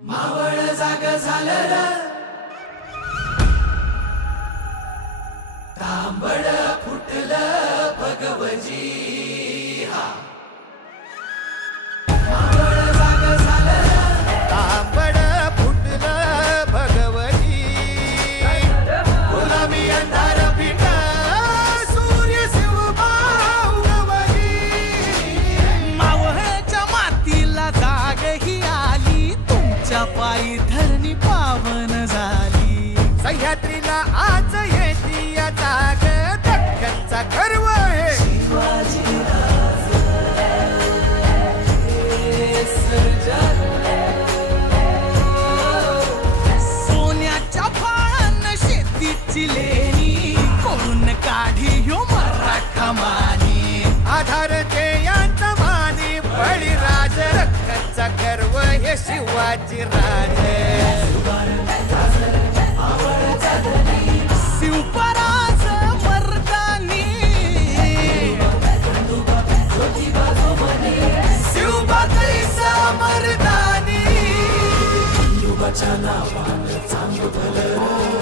मावळ जाग झालं र तांबड फुटलं भगवजी हा मावळ जाग झालं र तांबड फुटलं भगवजी गुलाबी अंधार फिट सूर्य शिवबाऊ गवजी मावळच्या मातीला जाग ही आली तुमच्या पायी धरणी पावन झाली सह्याद्रीला आज येती या जाग दख्खनचा गर्व आहे शिवाजी सोन्याच्या फाळान शेतीची लेणी कोण काढी ह्यो मराठा मानी आधारते यांचा मानी बळीराज दख्खनचा गर्व हे शिवाजी राजे शिवपराज मर्दानी शिवबाईचा मर्दानी बंदुकाच्या नावानं चांग भलं